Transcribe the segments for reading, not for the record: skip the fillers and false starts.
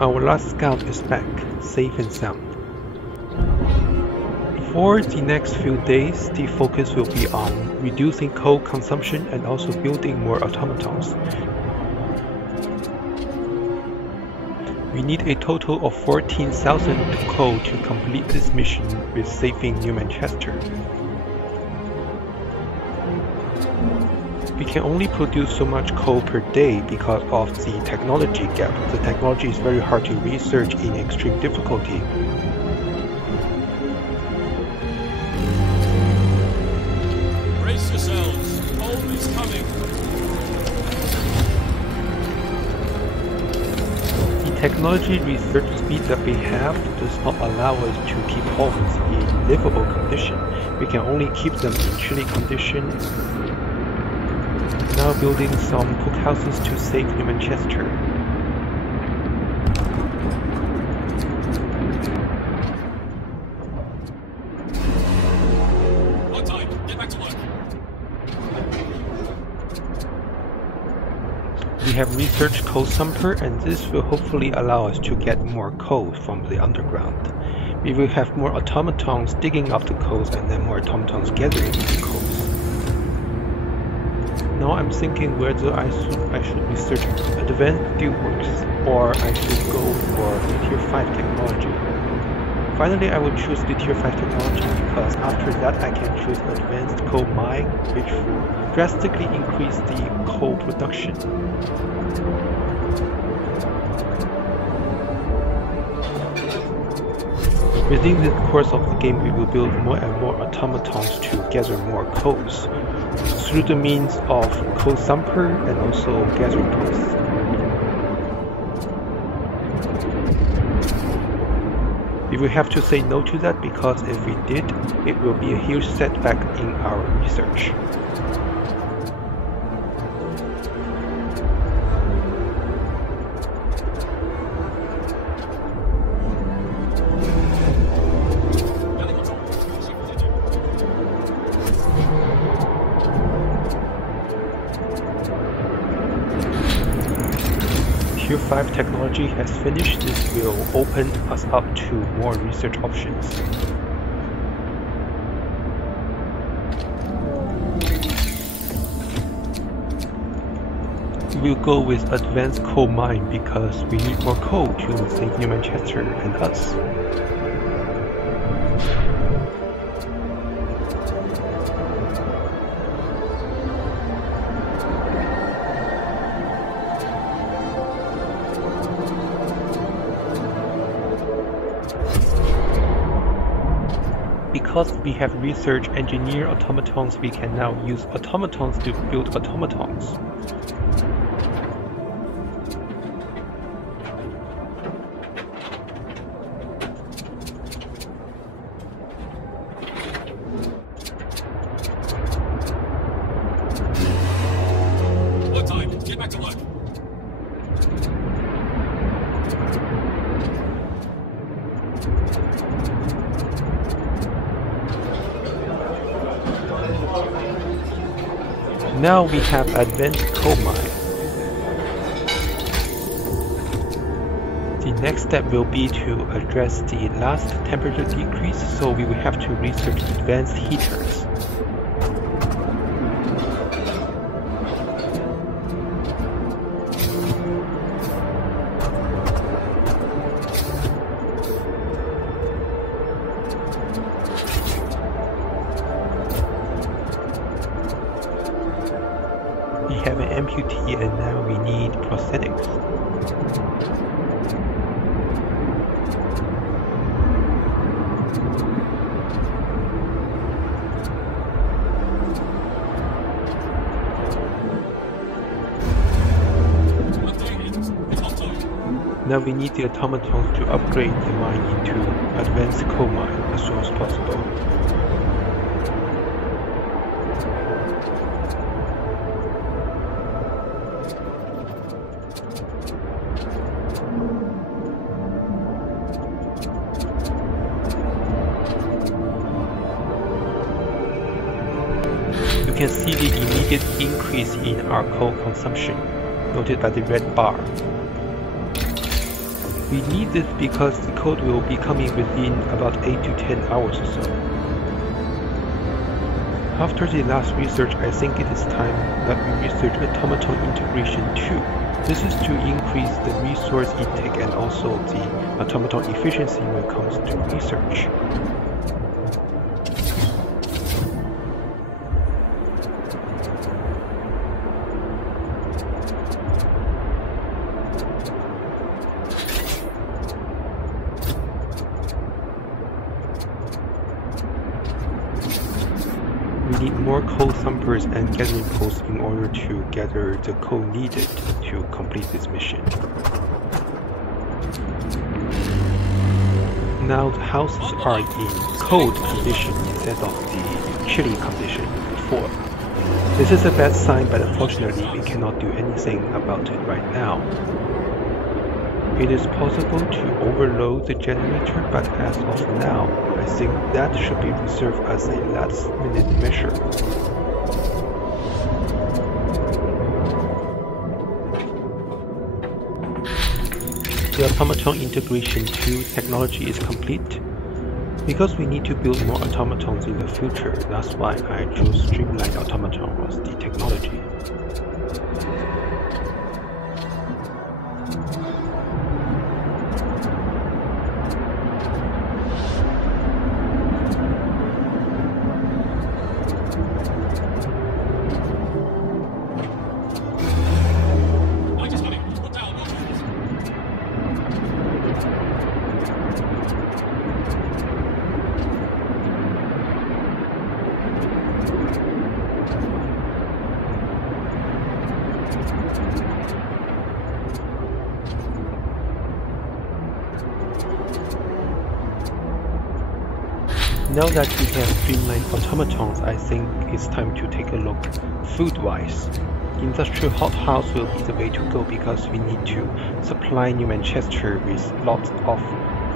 Our last scout is back, safe and sound. For the next few days, the focus will be on reducing coal consumption and also building more automatons. We need a total of 14,000 coal to complete this mission with saving New Manchester. We can only produce so much coal per day because of the technology gap. The technology is very hard to research in extreme difficulty. Brace yourselves, coal is coming. The technology research speed that we have does not allow us to keep homes in livable condition. We can only keep them in chilly condition. Now building some cookhouses to save New Manchester. One time, get back to work. We have researched coal sumper, and this will hopefully allow us to get more coal from the underground. We will have more automatons digging up the coals and then more automatons gathering the coals. Now I'm thinking whether I should research advanced steelworks or I should go for the tier 5 technology. Finally, I will choose the tier 5 technology because after that I can choose advanced coal mine, which will drastically increase the coal production. Within the course of the game, we will build more and more automatons to gather more coals through the means of coal sumper and also gathering posts. We will have to say no to that because if we did, it will be a huge setback in our research. Tier 5 technology has finished. This will open us up to more research options. We will go with advanced coal mine because we need more coal to save New Manchester and us. Because we have research engineer automatons, we can now use automatons to build automatons. One time, get back to work. Now we have advanced coal mine. The next step will be to address the last temperature decrease, so we will have to research advanced heaters. We have an amputee and now we need prosthetics. Now we need the automatons to upgrade the mine into advanced coal mine as soon as possible. You can see the immediate increase in our coal consumption, noted by the red bar. We need this because the code will be coming within about 8 to 10 hours or so. After the last research, I think it is time that we research automaton integration too. This is to increase the resource intake and also the automaton efficiency when it comes to research. We need more coal thumpers and gathering posts in order to gather the coal needed to complete this mission. Now the houses are in cold condition instead of the chilly condition before. This is a bad sign, but unfortunately we cannot do anything about it right now. It is possible to overload the generator, but as of now, I think that should be reserved as a last-minute measure. The automaton integration 2 technology is complete. Because we need to build more automatons in the future, that's why I chose streamlined automaton as the technology. Now that we have streamlined automatons, I think it's time to take a look food-wise. Industrial hothouse will be the way to go because we need to supply New Manchester with lots of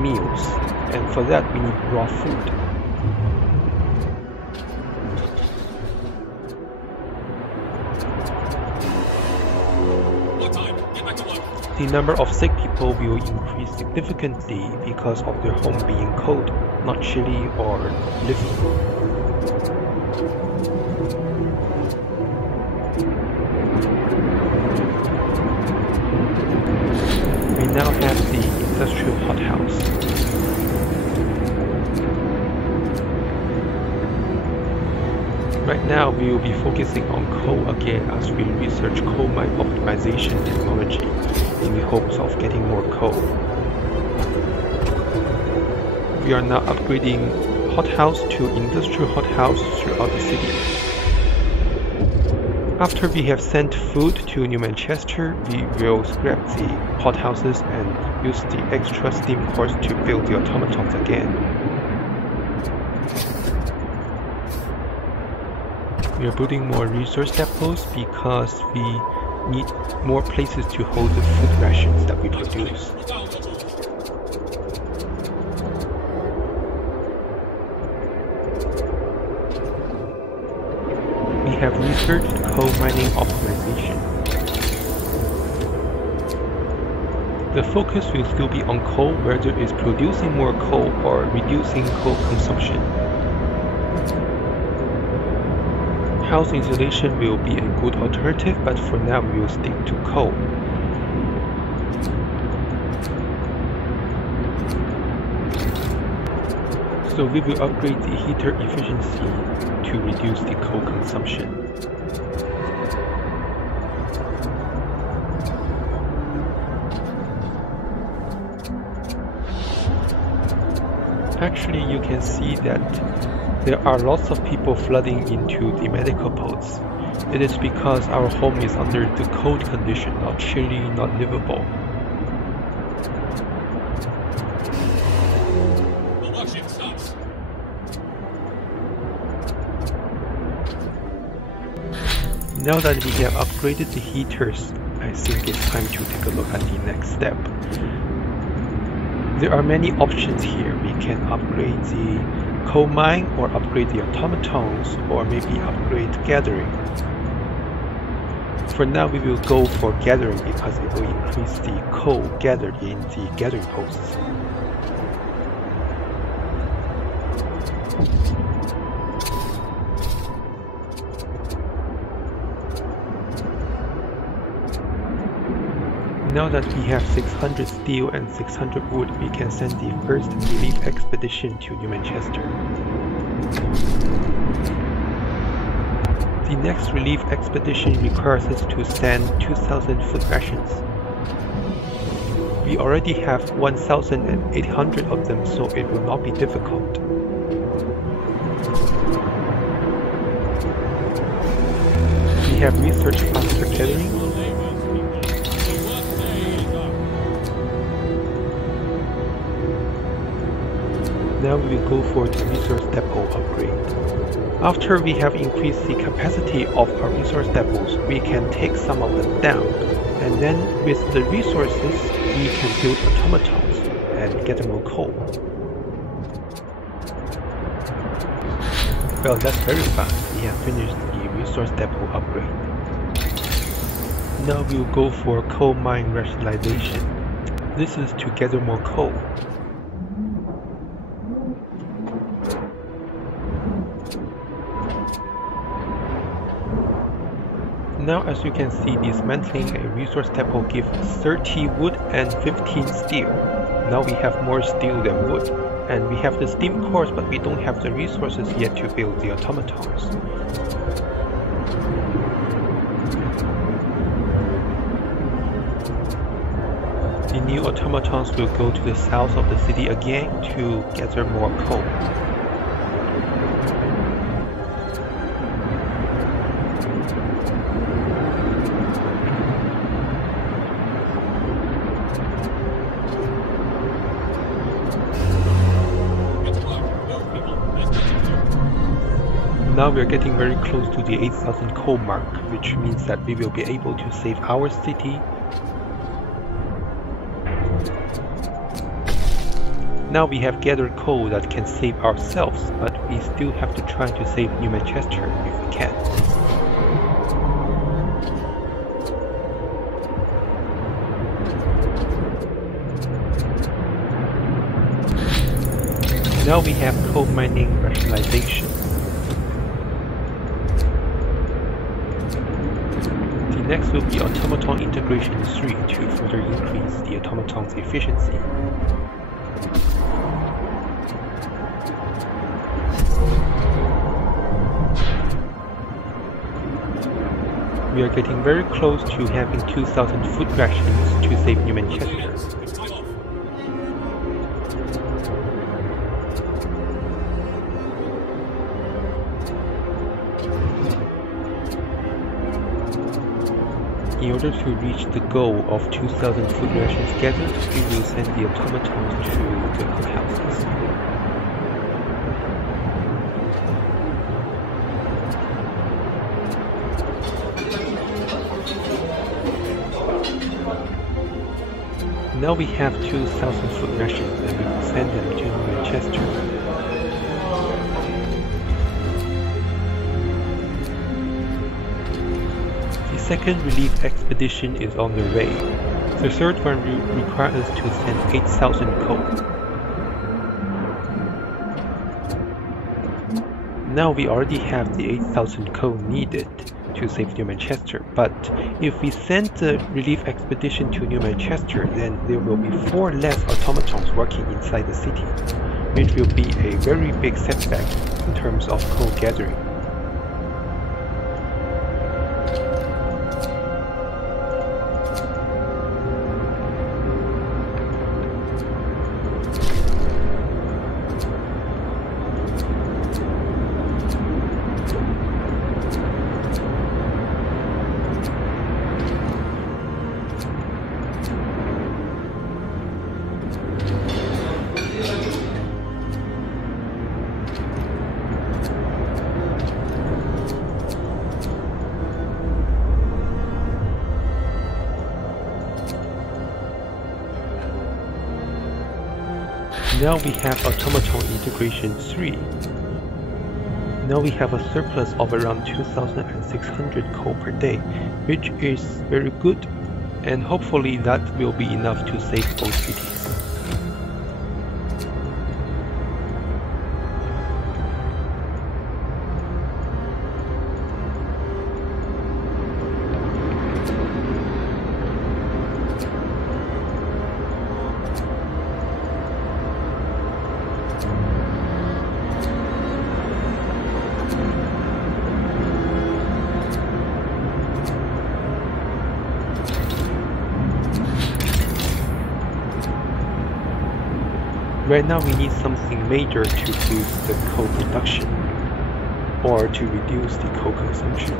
meals, and for that we need raw food. What time? Get back to work. The number of sick people will increase significantly because of their home being cold, not chilly or livable. We now have the industrial hothouse. Right now we will be focusing on coal again as we research coal mine optimization technology in the hopes of getting more coal. We are now upgrading hothouse to industrial hothouse throughout the city. After we have sent food to New Manchester, we will scrap the hothouses and use the extra steam cores to build the automatons again. We are building more resource depots because we need more places to hold the food rations that we produce. We have researched coal mining optimization. The focus will still be on coal, whether it's producing more coal or reducing coal consumption. House insulation will be a good alternative, but for now we will stick to coal. So we will upgrade the heater efficiency to reduce the coal consumption. Actually, you can see that there are lots of people flooding into the medical posts. It is because our home is under the cold condition, not chilly, not livable. The work shift starts. Now that we have upgraded the heaters, I think it's time to take a look at the next step. There are many options here. We can upgrade the coal mine, or upgrade the automatons, or maybe upgrade gathering. For now, we will go for gathering because it will increase the coal gathered in the gathering posts. Now that we have 600 steel and 600 wood, we can send the first relief expedition to New Manchester. The next relief expedition requires us to send 2,000 food rations. We already have 1,800 of them, so it will not be difficult. We have research faster gathering. Now we will go for the resource depot upgrade. After we have increased the capacity of our resource depots, we can take some of them down, and then with the resources we can build automatons and get more coal. Well, that's very fast. We have finished the resource depot upgrade. Now we will go for coal mine rationalization. This is to gather more coal. Now, as you can see, dismantling a resource depot gives 30 wood and 15 steel. Now we have more steel than wood, and we have the steam cores, but we don't have the resources yet to build the automatons. The new automatons will go to the south of the city again to gather more coal. Now we are getting very close to the 8,000 coal mark, which means that we will be able to save our city. Now we have gathered coal that can save ourselves, but we still have to try to save New Manchester if we can. Now we have coal mining rationalization. Next will be Automaton Integration 3 to further increase the automaton's efficiency. We are getting very close to having 2,000 food rations to save New Manchester. In order to reach the goal of 2,000 food rations gathered, we will send the automatons to the cookhouses. Now we have 2,000 food rations and we will send them to Manchester. The second relief expedition is on the way. The third one requires us to send 8,000 coal. Now we already have the 8,000 coal needed to save New Manchester, but if we send the relief expedition to New Manchester, then there will be 4 less automatons working inside the city, which will be a very big setback in terms of coal gathering. Now we have Automaton Integration 3. Now we have a surplus of around 2,600 coal per day, which is very good, and hopefully that will be enough to save both cities. Right now we need something major to boost the coal production, or to reduce the coal consumption.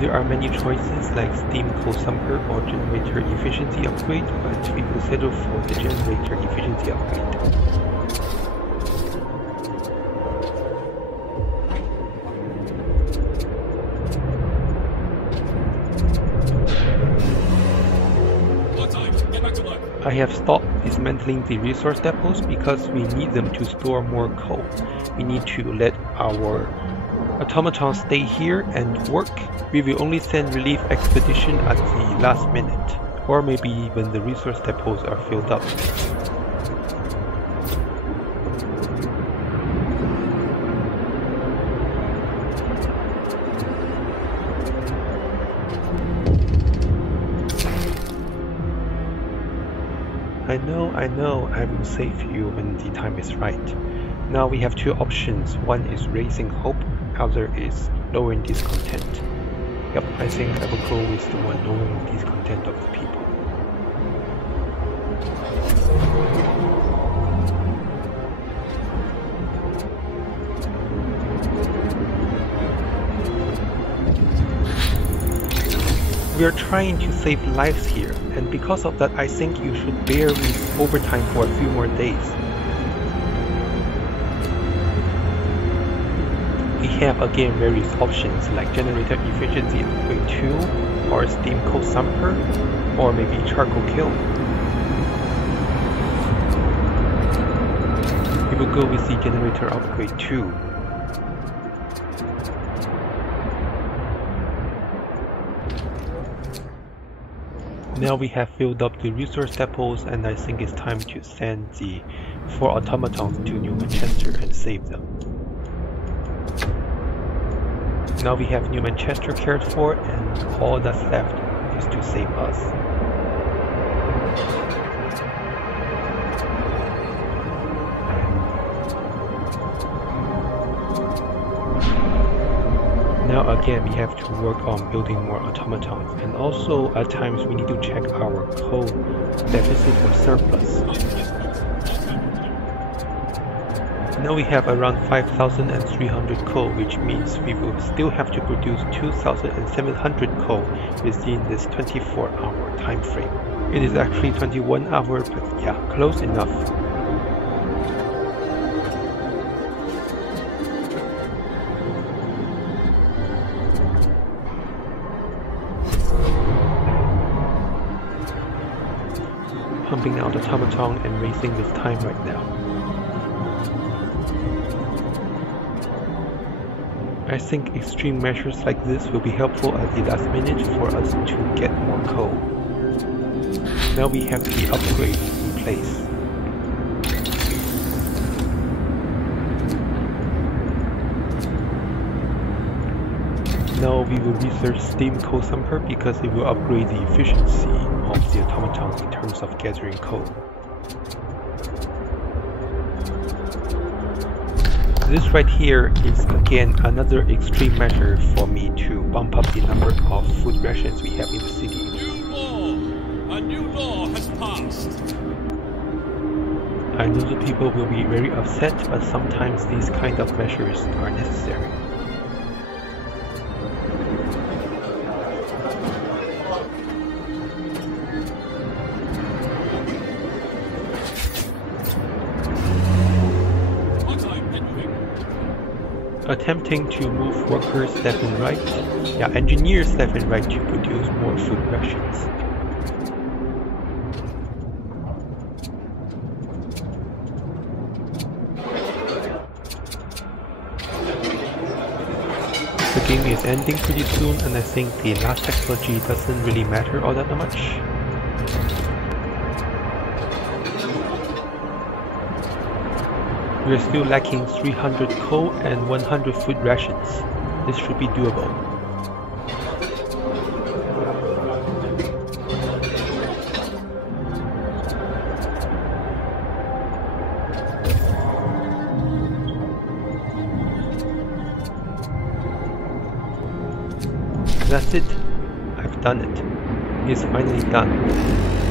There are many choices like steam coal sumper or generator efficiency upgrade, but we will settle for the generator efficiency upgrade. I have stopped dismantling the resource depots because we need them to store more coal. We need to let our automatons stay here and work. We will only send relief expedition at the last minute, or maybe when the resource depots are filled up. I know, I will save you when the time is right. Now we have two options. One is raising hope, other is lowering discontent. Yep, I think I will go with the one lowering discontent of the people. We are trying to save lives here, and because of that I think you should bear with overtime for a few more days. We have again various options like generator efficiency upgrade 2, or steam coal sumper, or maybe charcoal kiln. We will go with the generator upgrade 2. Now we have filled up the resource depots, and I think it's time to send the 4 automatons to New Manchester and save them. Now we have New Manchester cared for, and all that's left is to save us. Now again we have to work on building more automatons, and also at times we need to check our coal deficit or surplus. Now we have around 5,300 coal, which means we will still have to produce 2,700 coal within this 24-hour time frame. It is actually 21 hours, but yeah, close enough. Pumping out automaton and racing with time right now. I think extreme measures like this will be helpful at the last minute for us to get more coal. Now we have the upgrade in place. Now we will research steam coal sumper because it will upgrade the efficiency of the automatons in terms of gathering coal. This right here is again another extreme measure for me to bump up the number of food rations we have in the city. New law! A new law has passed! I know the people will be very upset, but sometimes these kind of measures are necessary. Attempting to move workers left and right, engineers left and right to produce more food rations. game is ending pretty soon, and I think the last technology doesn't really matter all that much. We are still lacking 300 coal and 100 food rations. This should be doable. That's it. I've done it. It's finally done.